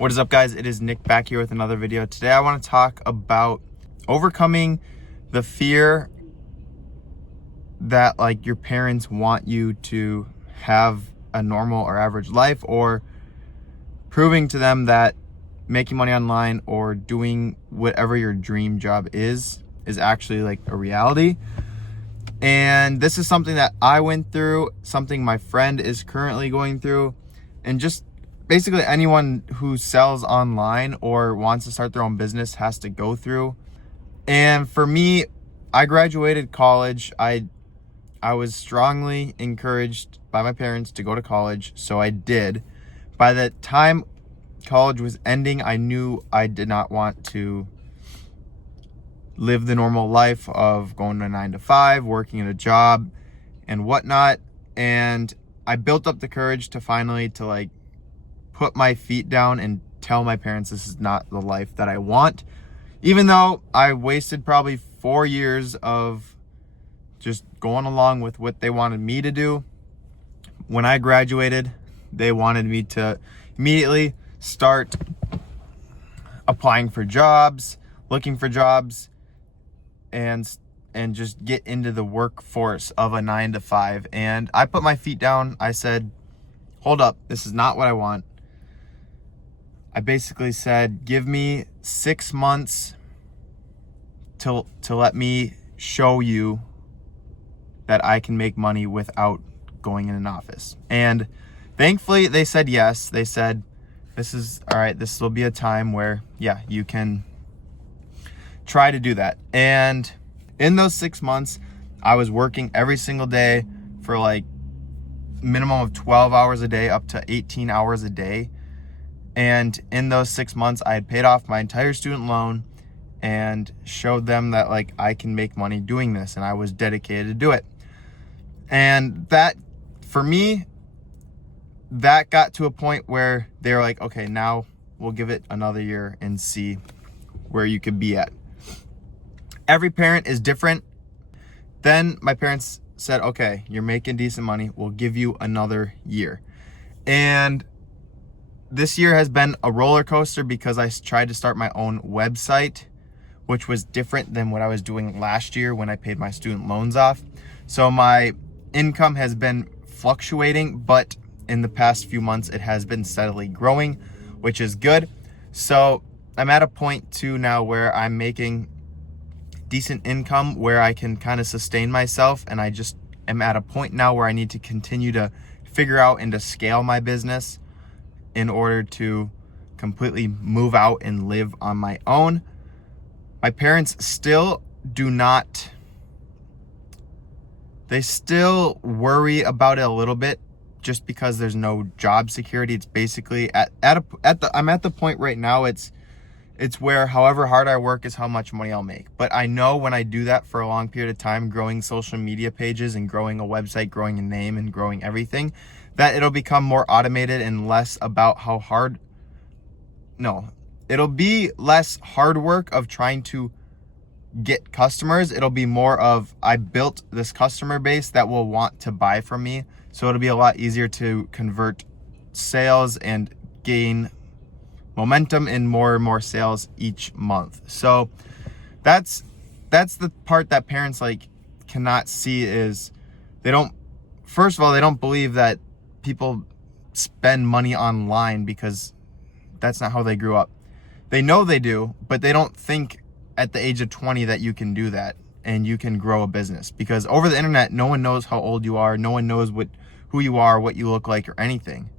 What is up, guys? It is Nick back here with another video. Today I want to talk about overcoming the fear that like your parents want you to have a normal or average life, or proving to them that making money online or doing whatever your dream job is actually like a reality. And this is something that I went through, something my friend is currently going through, and just basically anyone who sells online or wants to start their own business has to go through. And for me, I graduated college. I was strongly encouraged by my parents to go to college, so I did. By the time college was ending, I knew I did not want to live the normal life of going to 9 to 5, working at a job and whatnot. And I built up the courage to finally like put my feet down and tell my parents this is not the life that I want. Even though I wasted probably 4 years of just going along with what they wanted me to do. When I graduated, they wanted me to immediately start applying for jobs, looking for jobs, and just get into the workforce of a 9 to 5. And I put my feet down. I said, hold up, this is not what I want. I basically said, give me 6 months to let me show you that I can make money without going in an office. And thankfully they said yes. They said, this is all right. This will be a time where, yeah, you can try to do that. And in those 6 months, I was working every single day for like minimum of 12 hours a day up to 18 hours a day. And in those 6 months, I had paid off my entire student loan and showed them that like I can make money doing this, and I was dedicated to do it. And that, for me, that got to a point where they were like, okay, now we'll give it another year and see where you could be at. Every parent is different. Then my parents said, okay, you're making decent money, we'll give you another year. And this year has been a roller coaster because I tried to start my own website, which was different than what I was doing last year when I paid my student loans off. So my income has been fluctuating, but in the past few months, it has been steadily growing, which is good. So I'm at a point too now where I'm making decent income where I can kind of sustain myself. And I just am at a point now where I need to continue to figure out and to scale my business in order to completely move out and live on my own. My parents still do not, they still worry about it a little bit just because there's no job security. It's basically I'm at the point right now, it's where however hard I work is how much money I'll make. But I know when I do that for a long period of time, growing social media pages and growing a website, growing a name and growing everything, that it'll become more automated and less about it'll be less hard work of trying to get customers. It'll be more of, I built this customer base that will want to buy from me. So it'll be a lot easier to convert sales and gain momentum in more and more sales each month. So that's the part that parents like cannot see is first of all, they don't believe that people spend money online because that's not how they grew up. They know they do, but they don't think at the age of 20 that you can do that and you can grow a business, because over the internet, no one knows how old you are. No one knows who you are, what you look like, or anything.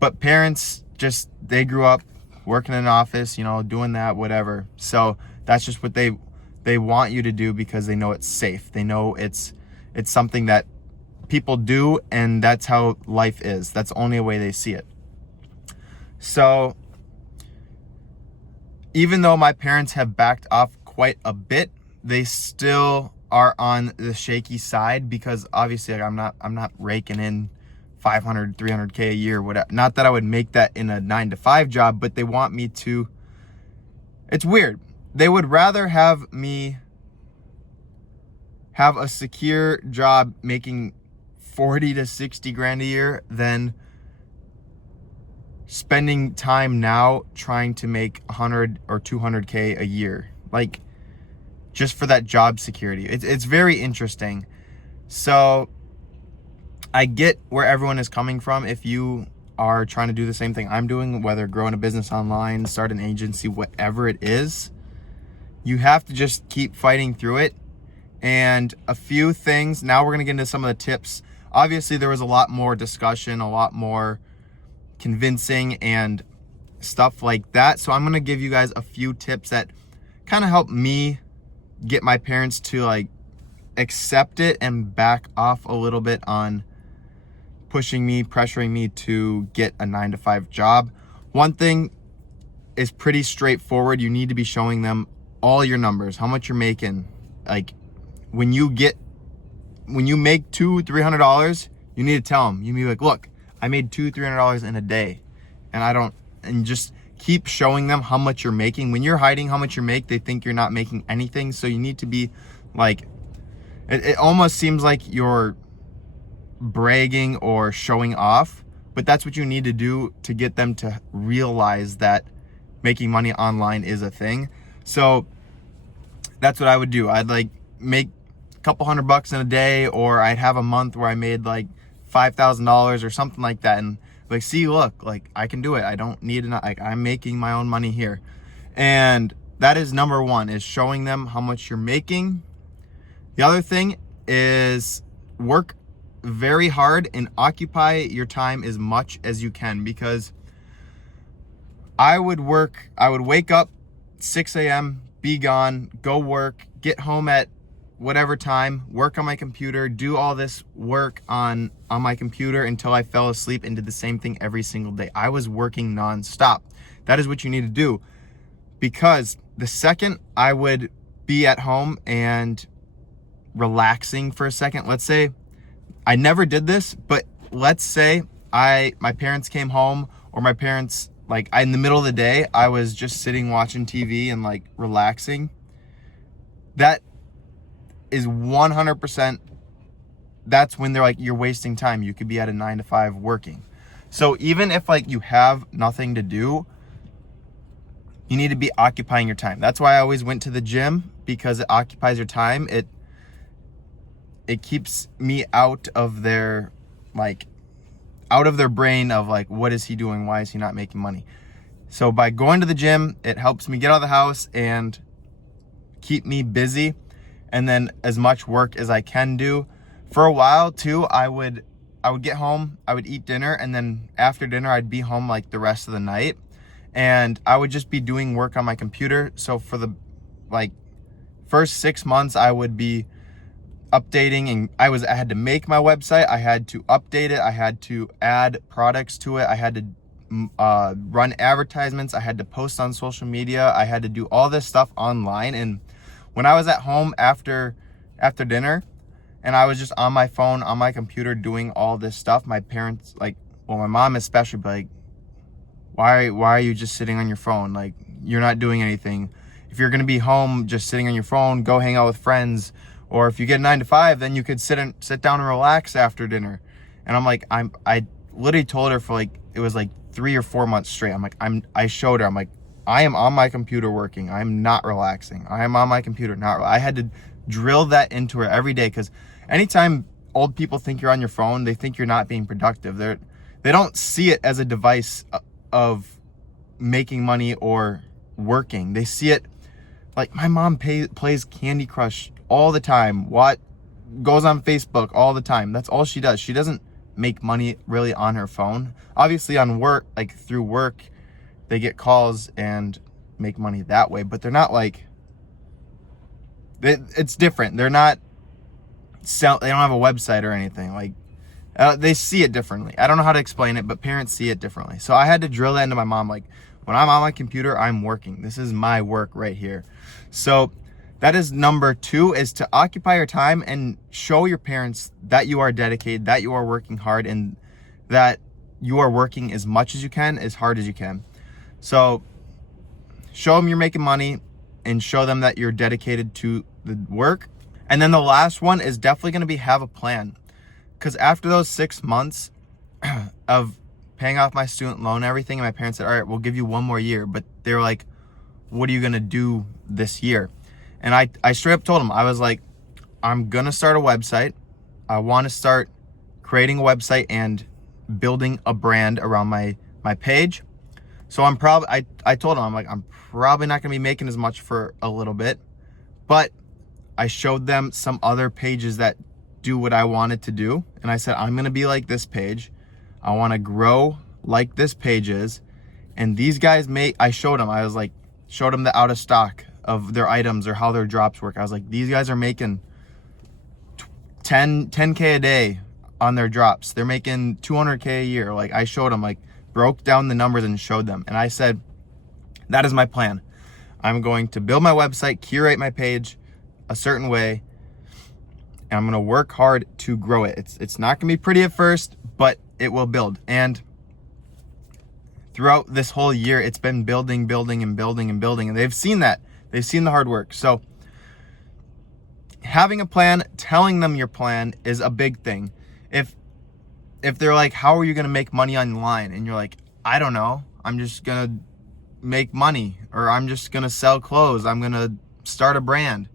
But parents they grew up working in an office, doing that, whatever. So that's just what they want you to do because they know it's safe. They know it's something that people do, and that's how life is. That's the only way they see it. So even though my parents have backed off quite a bit, they still are on the shaky side because obviously I'm not raking in 500, 300K a year, whatever. Not that I would make that in a 9 to 5 job, but they want me to. It's weird. They would rather have me have a secure job making 40 to 60 grand a year than spending time now trying to make 100 or 200K a year, like just for that job security. It's very interesting. So I get where everyone is coming from. If you are trying to do the same thing I'm doing, whether growing a business online, start an agency, whatever it is, you have to just keep fighting through it. And a few things, now we're gonna get into some of the tips. Obviously there was a lot more discussion, a lot more convincing and stuff like that. So I'm gonna give you guys a few tips that kind of help me get my parents to like accept it and back off a little bit on pushing me, pressuring me to get a 9-to-5 job. One thing is pretty straightforward. You need to be showing them all your numbers, how much you're making. Like when you make $200-$300, you need to tell them. You need to be like, look, I made $200-$300 in a day, and just keep showing them how much you're making. When you're hiding how much you make, they think you're not making anything. So you need to be like, it almost seems like you're bragging or showing off, but that's what you need to do to get them to realize that making money online is a thing. So that's what I would do. I'd like make a couple $100 in a day, or I'd have a month where I made like $5,000 or something like that, and like, see, look, like I can do it. I don't need like I'm making my own money here. And that is number one, is showing them how much you're making. The other thing is work very hard and occupy your time as much as you can, because I would wake up 6 a.m., be gone, go work, get home at whatever time, work on my computer, do all this work on my computer until I fell asleep, and did the same thing every single day. I was working nonstop. That is what you need to do, because the second I would be at home and relaxing for a second, let's say, I never did this, but let's say my parents came home, or my parents, like in the middle of the day, I was just sitting watching TV and like relaxing. That is 100%, that's when they're like, you're wasting time. You could be at a 9-to-5 working. So even if like you have nothing to do, you need to be occupying your time. That's why I always went to the gym, because it occupies your time. It keeps me out of their brain of like, what is he doing? Why is he not making money? So by going to the gym, it helps me get out of the house and keep me busy, and then as much work as I can do. For a while too, I would get home, I would eat dinner, and then after dinner I'd be home like the rest of the night, and I would just be doing work on my computer. So for the like first 6 months, I would be updating, and I had to make my website, I had to update it, I had to add products to it, I had to run advertisements, I had to post on social media, I had to do all this stuff online. And when I was at home after dinner and I was just on my phone, on my computer doing all this stuff, my parents, like, well, my mom especially, be like, why are you just sitting on your phone? Like, you're not doing anything. If you're gonna be home just sitting on your phone, go hang out with friends. Or if you get 9-to-5, then you could sit down and relax after dinner. And I'm like, I literally told her for like, it was like 3 or 4 months straight. I showed her, I'm like, I am on my computer working. I'm not relaxing. I am on my computer, I had to drill that into her every day, because anytime old people think you're on your phone, they think you're not being productive. They don't see it as a device of making money or working. They see it like, my mom plays Candy Crush all the time, goes on Facebook all the time. That's all she does. She doesn't make money really on her phone. Obviously on work, like through work, they get calls and make money that way, but they're not like, it's different. They're not they don't have a website or anything. Like, they see it differently. I don't know how to explain it, but parents see it differently. So I had to drill that into my mom. Like, when I'm on my computer, I'm working. This is my work right here. So that is number 2, is to occupy your time and show your parents that you are dedicated, that you are working hard, and that you are working as much as you can, as hard as you can. So show them you're making money and show them that you're dedicated to the work. And then the last one is definitely going to be have a plan. Because after those 6 months of paying off my student loan and everything. And my parents said, all right, we'll give you one more year. But they were like, what are you going to do this year? And I straight up told them, I was like, I'm going to start a website. I want to start creating a website and building a brand around my page. So I told them, I'm like, I'm probably not going to be making as much for a little bit, but I showed them some other pages that do what I wanted to do. And I said, I'm going to be like this page. I want to grow like this page is. And these guys I showed them, showed them the out of stock of their items or how their drops work. I was like, these guys are making 10K a day on their drops. They're making 200K a year. Like, I showed them, like, broke down the numbers and showed them. And I said, that is my plan. I'm going to build my website, curate my page a certain way, and I'm going to work hard to grow it. It's not going to be pretty at first, but it will build. And throughout this whole year, it's been building. And they've seen that. They've seen the hard work. So having a plan, telling them your plan is a big thing. If they're like, how are you going to make money online? And you're like, I don't know. I'm just going to make money, or I'm just going to sell clothes. I'm going to start a brand.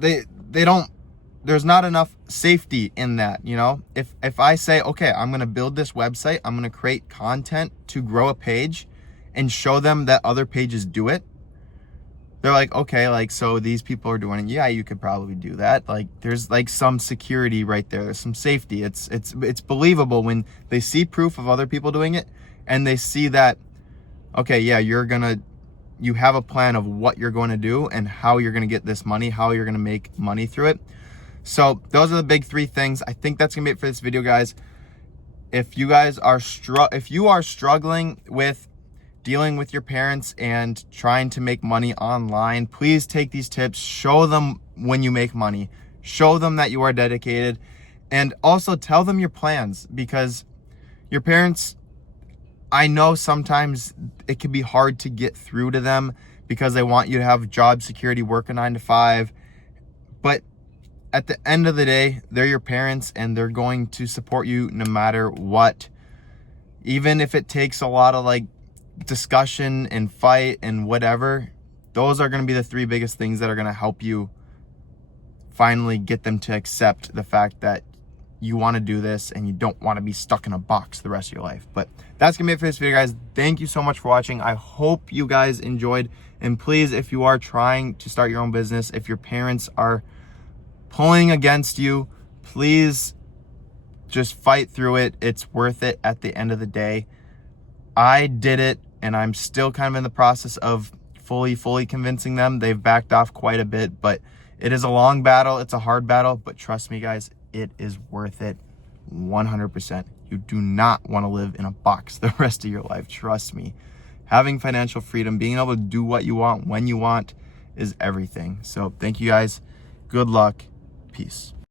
There's not enough safety in that, you know? If I say, okay, I'm going to build this website, I'm going to create content to grow a page and show them that other pages do it, they're like, okay, like, so these people are doing it. Yeah, you could probably do that. Like, there's like some security right there. There's some safety. It's believable when they see proof of other people doing it and they see that, okay, yeah, you have a plan of what you're going to do and how you're going to get this money, how you're going to make money through it. So those are the big 3 things. I think that's going to be it for this video, guys. If you guys are struggling with dealing with your parents and trying to make money online, please take these tips, show them when you make money, show them that you are dedicated, and also tell them your plans, because your parents, I know sometimes it can be hard to get through to them because they want you to have job security, work a 9 to 5, but at the end of the day, they're your parents and they're going to support you no matter what. Even if it takes a lot of like discussion and fight and whatever, those are going to be the 3 biggest things that are going to help you finally get them to accept the fact that you want to do this and you don't want to be stuck in a box the rest of your life. But that's gonna be it for this video, guys. Thank you so much for watching. I hope you guys enjoyed, and please, if you are trying to start your own business, if your parents are pulling against you, please just fight through it. It's worth it at the end of the day. I did it, and I'm still kind of in the process of fully convincing them. They've backed off quite a bit, but it is a long battle. It's a hard battle, but trust me, guys, it is worth it 100%. You do not want to live in a box the rest of your life. Trust me. Having financial freedom, being able to do what you want when you want is everything. So thank you, guys. Good luck. Peace.